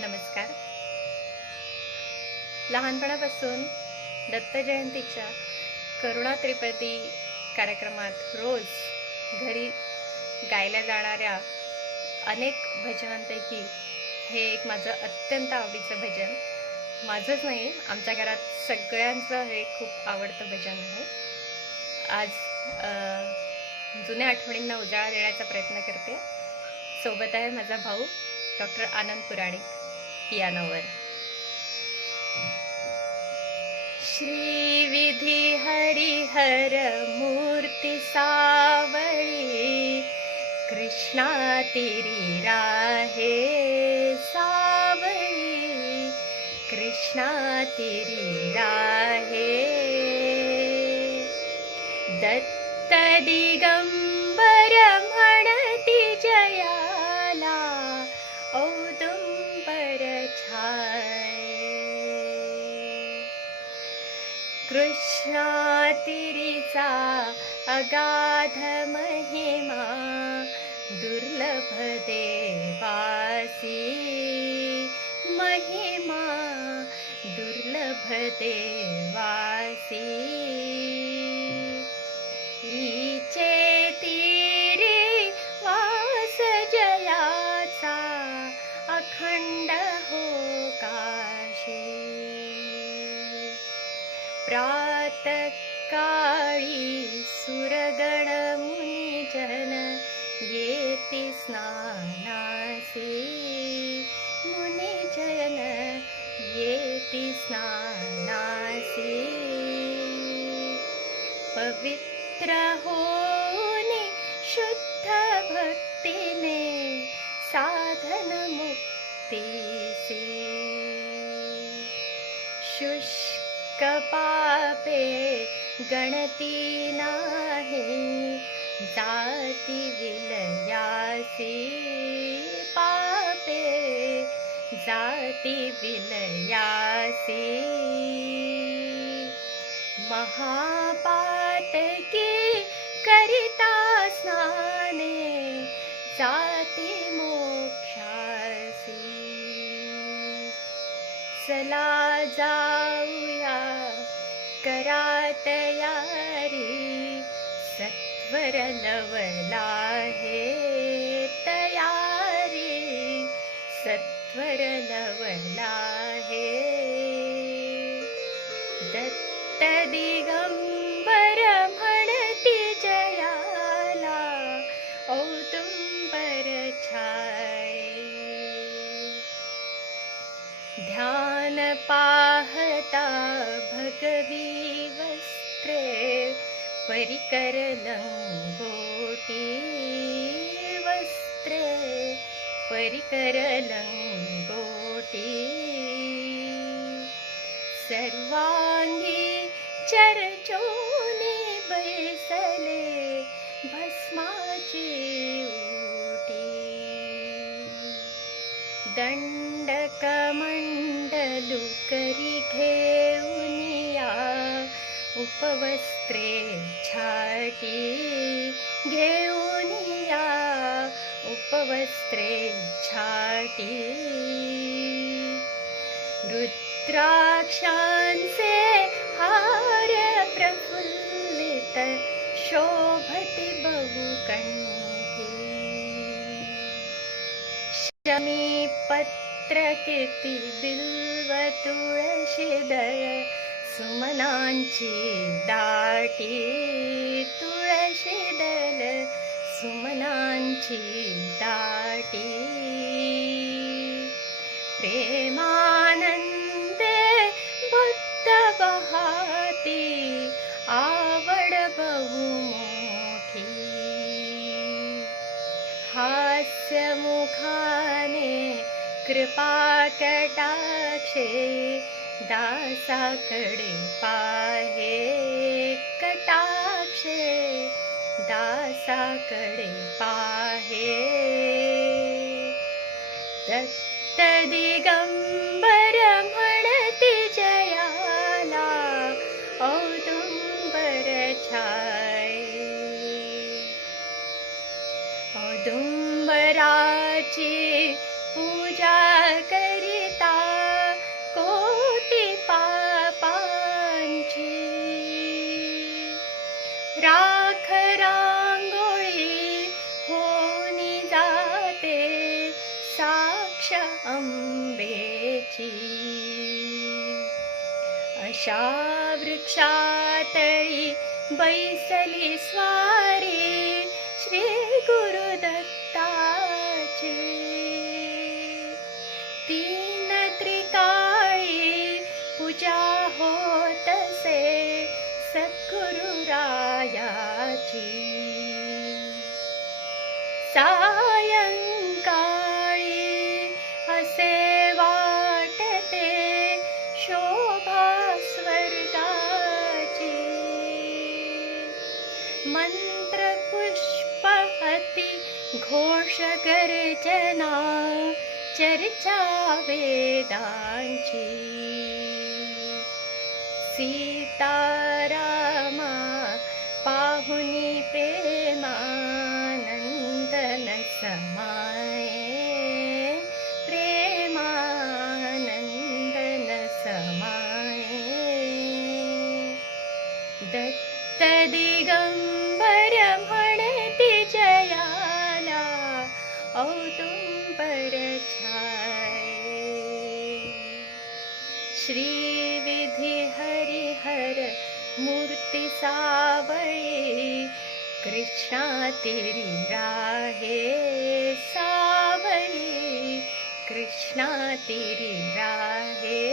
नमस्कार. लहानपणापासून दत्त जयंतीच्या करुणा त्रिपदी कार्यक्रमात रोज घरी गायल्या जाणाऱ्या अनेक भजनांपैकी हे एक माझं अत्यंत आवडीचं भजन. माझंच नाही, आमच्या घरात सगळ्यांचं हे खूप आवडतं भजन आहे. आज जुन्या आठवणींना उजाळा देण्याचा प्रयत्न करते. सोबत आहे माझा भाऊ डॉक्टर आनंद पुराणिक पियानोवर. श्री विधी हरिहर मूर्ती सावळी, कृष्णा तिरी राहे सावळी, कृष्णा तिरी राहे. दत्त दिगंबर म्हणती जयाला, औदुंबर छाय. कृष्णा तिरीचा अगाध महिमा, दुर्लभ देवासी महिमा, दुर्लभ देवासी. ईचे तीरी वास जयाचा, अखंड हो काशी. प्रातःकाळी सुरगण मुनिजन, येती स्नानासी मुनिजन, येती स्नानासी. पवित्र होनी शुद्ध भक्तीने, साधन मुक्तीसी. शुष्क पापे गणती नाही, जाती विलयासी. पापे जाती विलयासी. महापातकी करिता स्नाने, जाती मोक्षासी. चला जाऊया करा तयारी, सत्वर लवला हे तयारी, सत्वर लवला हे. दत्त दिगंबर म्हणती जयाला, औदुंबर छाय. ध्यान पाहता भगवी वस्त्रे, परिकर लंगोटी वस्त्रे, परिकर लंगोटी. सर्वांगी चर्चोनी बैसले, भस्माची ओटी. दंडकमंडलू करी घेऊनिया, उपवस्त्रे छाटी घेऊनिया, उपवस्त्रे छाटी. रुद्राक्षांचे हार प्रफुल्लित, शोभती बहुकंठी. शमी पत्र कीर्ती बिल्व तुळशीदळ, सुमनांची दाटी. तुळशीदल सुमनांची दाटी. प्रेमानंदे बुद्ध बहाती, आवड बहुमोठी. हास्य मुखाने कृपा कटाक्षे, दासाकडे पाहे कटाक्षे, दासाकडे पाहे. दत्त दिगंबर म्हणती जयाला, औदुंबर छाय. औदुंबराची पूजा करी साक्ष अंबेची. अशा वृक्षातळी बैसली स्वारी श्री गुरुदत्ताची. तीन त्रिकाळी पूजा होतसे सद्गुरुरायाची. सायंकाळी असे वाटते शोभा स्वर्गाची. मंत्र पुष्प अति घोष गर्जना चर्चा वेदांची. सीतारामा पाहुनी प्रेमानंदन समाये. प्रेमानंदन समाये. दत्त दिगंबर म्हणती जयाला औदुंबर छाये. श्री विधी हरिहर मूर्ती सावळी कृष्णा तेरी राहे. सावळी कृष्णा तेरी राहे.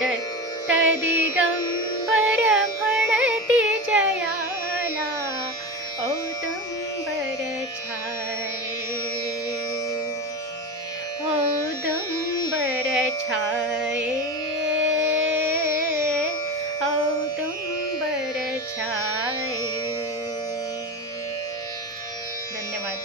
दत्त दिगंबर म्हणती जयाला औदुंबर छाये. औदुंबर छाये. औदुंबर छाये. धन्यवाद.